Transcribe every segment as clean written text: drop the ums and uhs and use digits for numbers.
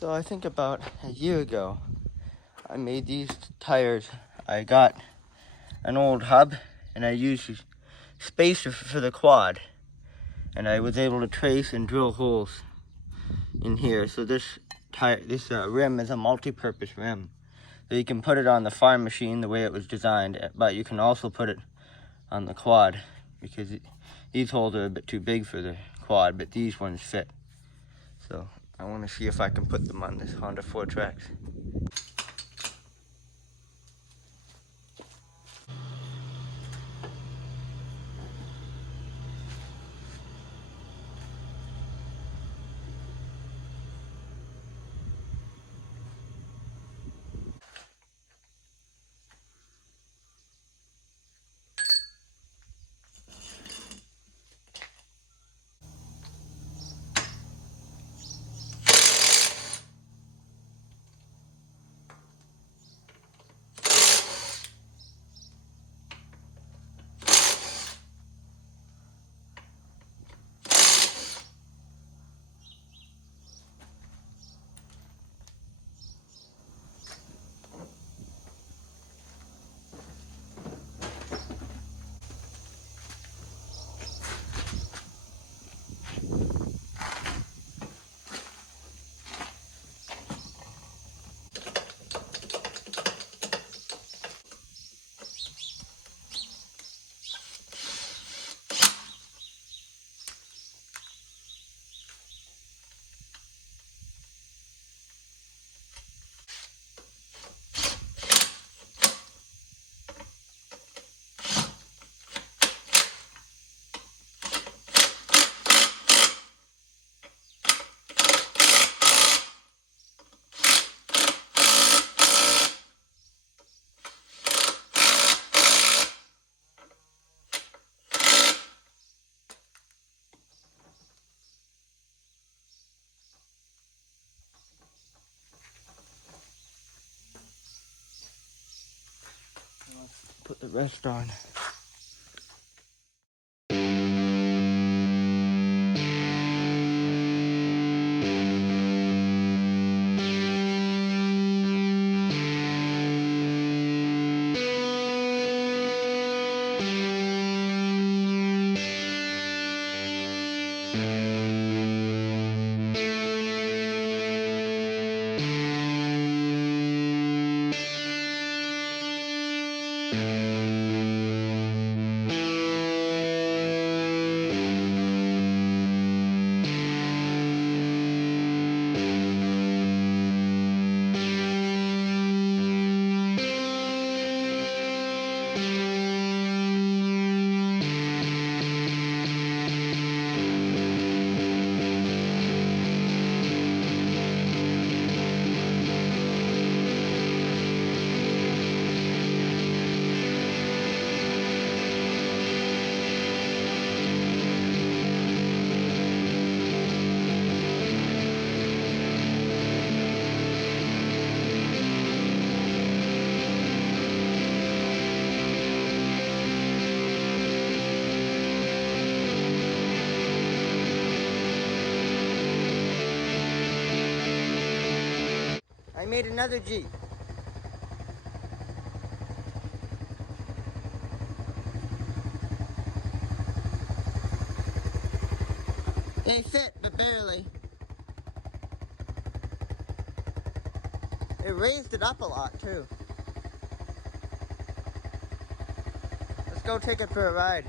So I think about a year ago, I made these tires. I got an old hub and I used a spacer for the quad. And I was able to trace and drill holes in here. So this rim is a multi-purpose rim. So you can put it on the farm machine the way it was designed, but you can also put it on the quad because these holes are a bit too big for the quad, but these ones fit. So I want to see if I can put them on this Honda 4Trax. Put the rest on. I made another Jeep. They fit, but barely. It raised it up a lot, too. Let's go take it for a ride.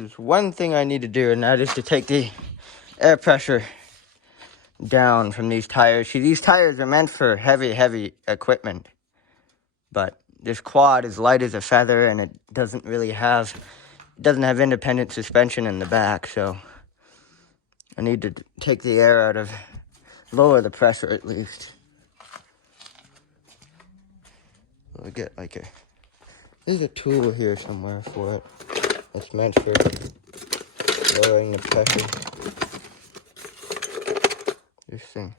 there's one thing I need to do, and that is to take the air pressure down from these tires. See, these tires are meant for heavy equipment, but this quad is light as a feather, and it doesn't have independent suspension in the back, so I need to take the air out of, lower the pressure at least. I'll get there's a tool here somewhere for it. It's meant for lowering the pressure. This thing.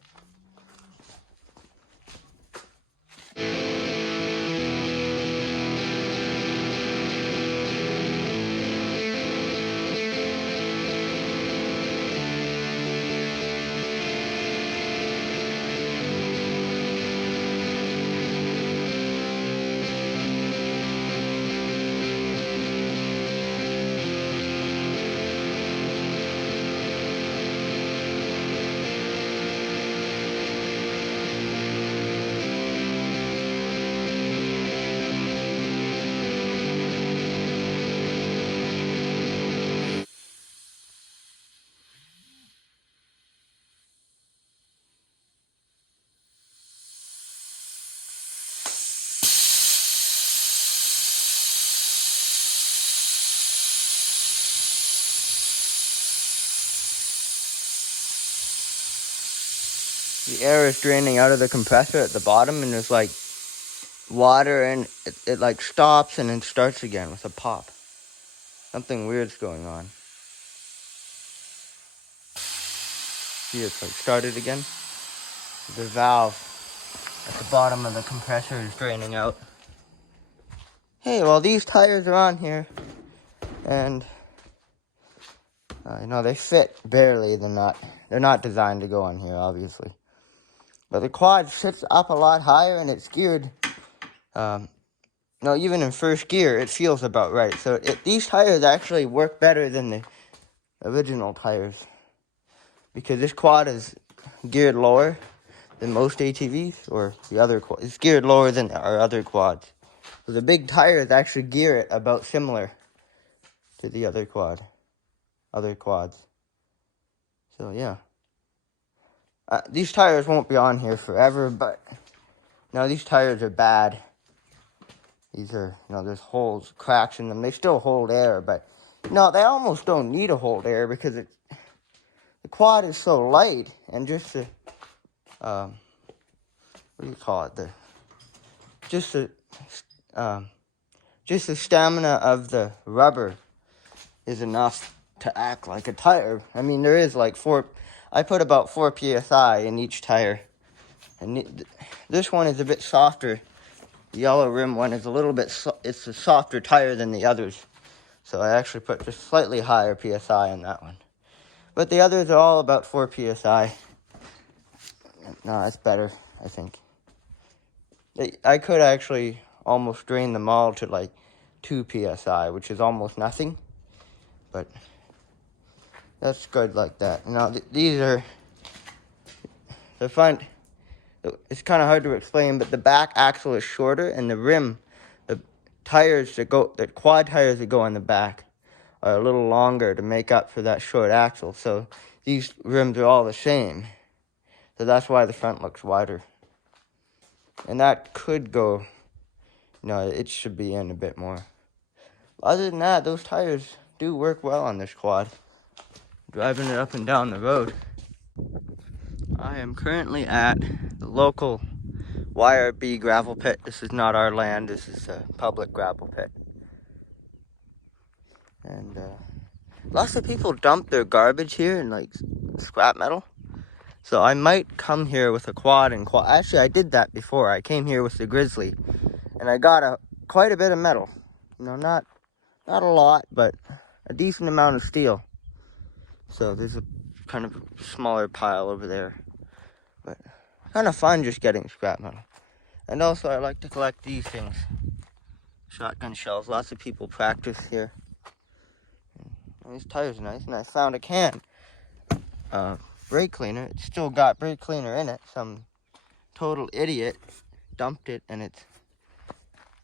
The air is draining out of the compressor at the bottom, and there's like water, and it like stops and then starts again with a pop. Something weird's going on. See, it's like started again. The valve at the bottom of the compressor is draining out. Hey, well, these tires are on here, and they fit barely. They're not designed to go on here, obviously. But the quad sits up a lot higher, and it's geared. Even in first gear, it feels about right. So these tires actually work better than the original tires, because this quad is geared lower than most ATVs, or the other quad. It's geared lower than our other quads. So the big tires actually gear it about similar to the other quads. So yeah. These tires won't be on here forever, but now these tires are bad. These are, there's holes, cracks in them. They still hold air, but no, they almost don't need to hold air, because the quad is so light, and just the, what do you call it? Just the stamina of the rubber is enough to act like a tire. I mean, there is like I put about 4 psi in each tire, and this one is a bit softer. The yellow rim one is it's a softer tire than the others. So I actually put just slightly higher PSI on that one. But the others are all about 4 PSI. No, that's better, I think. I could actually almost drain them all to like 2 PSI, which is almost nothing. But that's good like that. Now, these are the front. It's kind of hard to explain, but the back axle is shorter, and the rim, the quad tires that go on the back, are a little longer to make up for that short axle. So these rims are all the same. So that's why the front looks wider. And that could go, it should be in a bit more. Other than that, those tires do work well on this quad. Driving it up and down the road. I am currently at the local YRB gravel pit. This is not our land, this is a public gravel pit. And lots of people dump their garbage here in like scrap metal. So I might come here with a quad. Actually, I did that before. I came here with the Grizzly, and I got quite a bit of metal. Not a lot, but a decent amount of steel. So there's a kind of smaller pile over there. But kind of fun just getting scrap metal. And also I like to collect these things. Shotgun shells. Lots of people practice here. And these tires are nice. And I found a can. Brake cleaner. It's still got brake cleaner in it. Some total idiot dumped it, and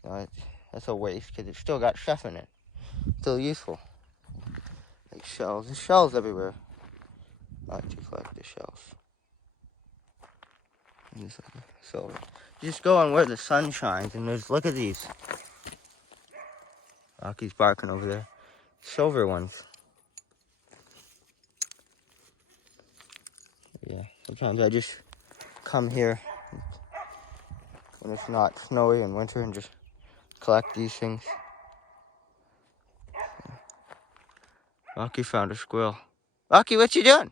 that's a waste, because it's still got stuff in it. Still useful. like shells. There's shells everywhere. I like to collect the shells. So just go on where the sun shines, and look at these. Rocky's barking over there. Silver ones. Yeah, sometimes I just come here when it's not snowy in winter and just collect these things. Rocky found a squirrel. Rocky, what you doing?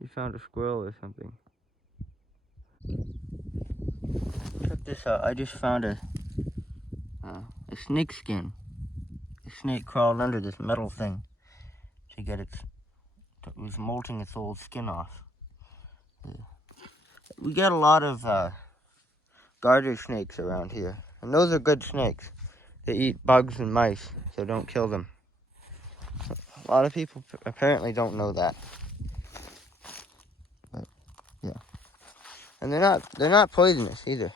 You found a squirrel or something. Check this out. I just found a snake skin. The snake crawled under this metal thing to get it was molting its old skin off. We get a lot of garter snakes around here, and those are good snakes. They eat bugs and mice, so don't kill them. A lot of people apparently don't know that. But, yeah, and they're not poisonous either.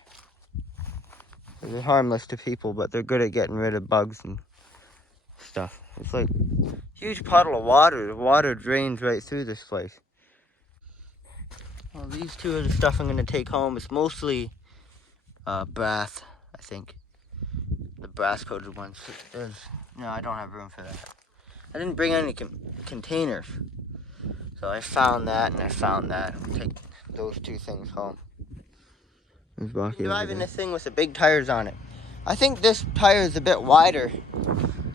They're harmless to people, but they're good at getting rid of bugs and stuff. It's like a huge puddle of water. The water drains right through this place. Well, these two are the stuff I'm going to take home. It's mostly brass, I think. The brass coated ones. No, I don't have room for that. I didn't bring any containers. So I found that and I found that. I'll take those two things home. I'm driving this thing with the big tires on it. I think this tire is a bit wider.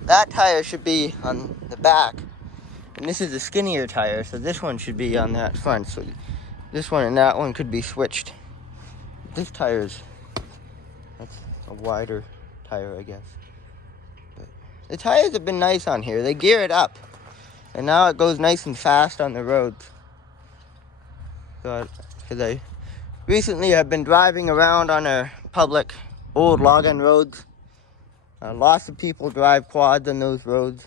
That tire should be on the back. And this is a skinnier tire, so this one should be on that front. So this one and that one could be switched. This tire's, that's a wider tire, I guess. But the tires have been nice on here. They gear it up. And now it goes nice and fast on the roads. So, because I recently have been driving around on our public old log-in roads. Lots of people drive quads on those roads.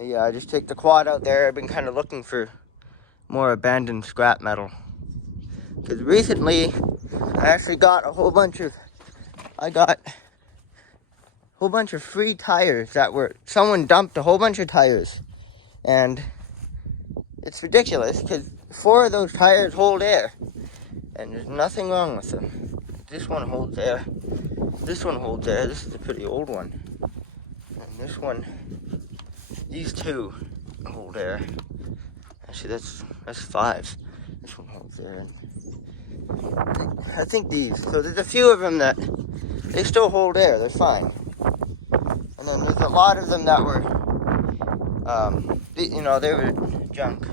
Yeah, I just take the quad out there. I've been kind of looking for more abandoned scrap metal. Because recently, I actually got a whole bunch of free tires that someone dumped a whole bunch of tires. And it's ridiculous because 4 of those tires hold air. And there's nothing wrong with them. This one holds air. This one holds air. This is a pretty old one. And this one, these 2 hold air. Actually, that's 5. This one holds air. I think these. So there's a few of them that they still hold air. They're fine. And then there's a lot of them that were, they were junk.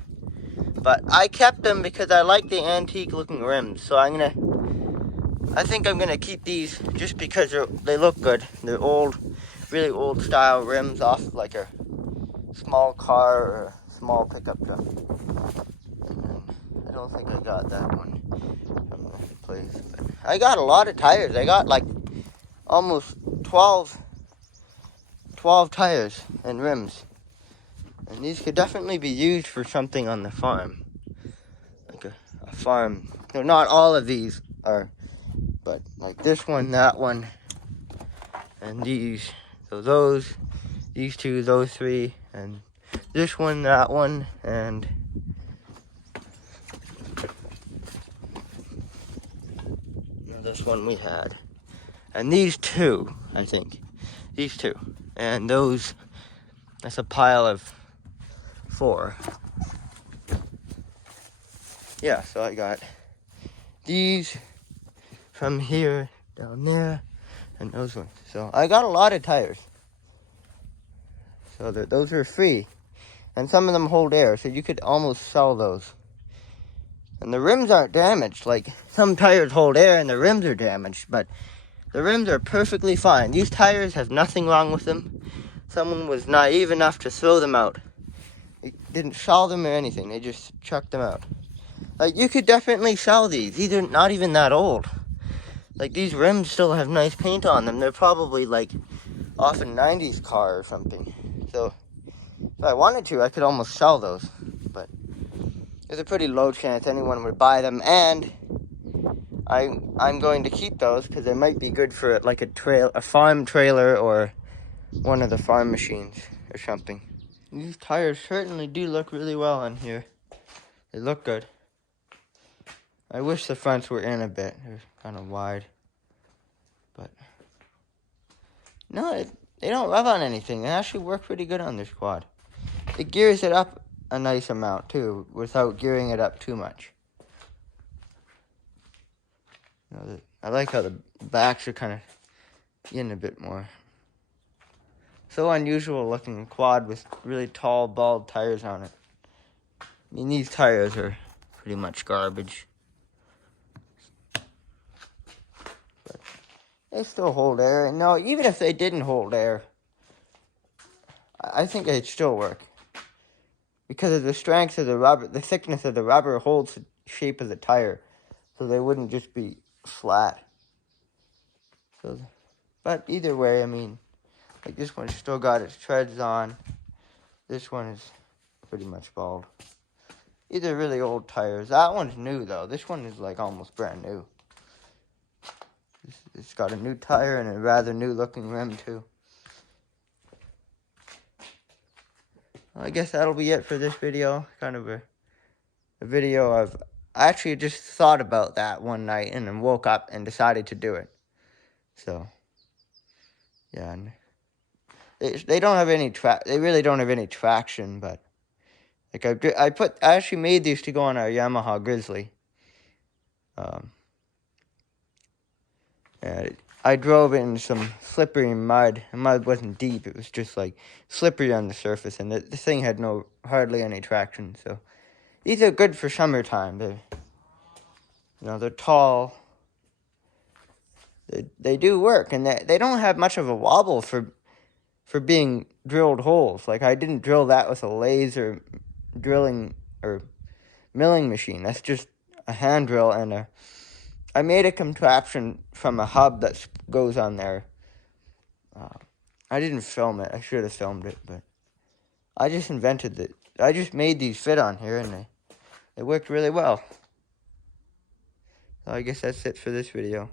But I kept them because I like the antique looking rims. So I think I'm gonna keep these just because they look good. They're old, really old style rims off of like a small car or a small pickup truck. And then I don't think I got that one from the place. But I got a lot of tires. I got like almost 12 tires and rims. And these could definitely be used for something on the farm. Like a farm. No, not all of these are, but like this one, that one, and these. So these 2, those 3, and this one, that one, and this one we had. And these 2, I think. These 2. And those, that's a pile of 4. Yeah, so I got these from here down there and those ones. So I got a lot of tires. So those are free. And some of them hold air, so you could almost sell those. And the rims aren't damaged. Like some tires hold air and the rims are damaged, but the rims are perfectly fine. These tires have nothing wrong with them. Someone was naive enough to throw them out. They didn't sell them or anything. They just chucked them out. Like, you could definitely sell these. These are not even that old. Like, these rims still have nice paint on them. They're probably, like, off a 90s car or something. So, if I wanted to, I could almost sell those. But there's a pretty low chance anyone would buy them, and I'm going to keep those because they might be good for like a farm trailer or one of the farm machines or something. These tires certainly do look really well on here. They look good. I wish the fronts were in a bit. They're kind of wide. But no, they don't rub on anything. They actually work pretty good on this quad. It gears it up a nice amount too, without gearing it up too much. I like how the backs are kind of in a bit more. So unusual looking quad with really tall, bald tires on it. I mean, these tires are pretty much garbage. But they still hold air. No, even if they didn't hold air, I think they'd still work. Because of the strength of the rubber, the thickness of the rubber holds the shape of the tire. So they wouldn't just be flat. So, but either way, I mean, like this one's still got its treads on. This one is pretty much bald. These are really old tires. That one's new though. This one is like almost brand new. It's got a new tire and a rather new looking rim too. I guess that'll be it for this video. Kind of a video of... I actually just thought about that one night and then woke up and decided to do it. So, yeah. They don't have any they really don't have any traction, but like I actually made these to go on our Yamaha Grizzly. And I drove in some slippery mud. The mud wasn't deep; it was just like slippery on the surface, and the thing had hardly any traction. So these are good for summertime. They're tall. They do work, and they don't have much of a wobble for being drilled holes. Like, I didn't drill that with a laser drilling or milling machine. That's just a hand drill, and I made a contraption from a hub that goes on there. I didn't film it. I should have filmed it, but I just invented it. I just made these fit on here, and they worked really well. So I guess that's it for this video.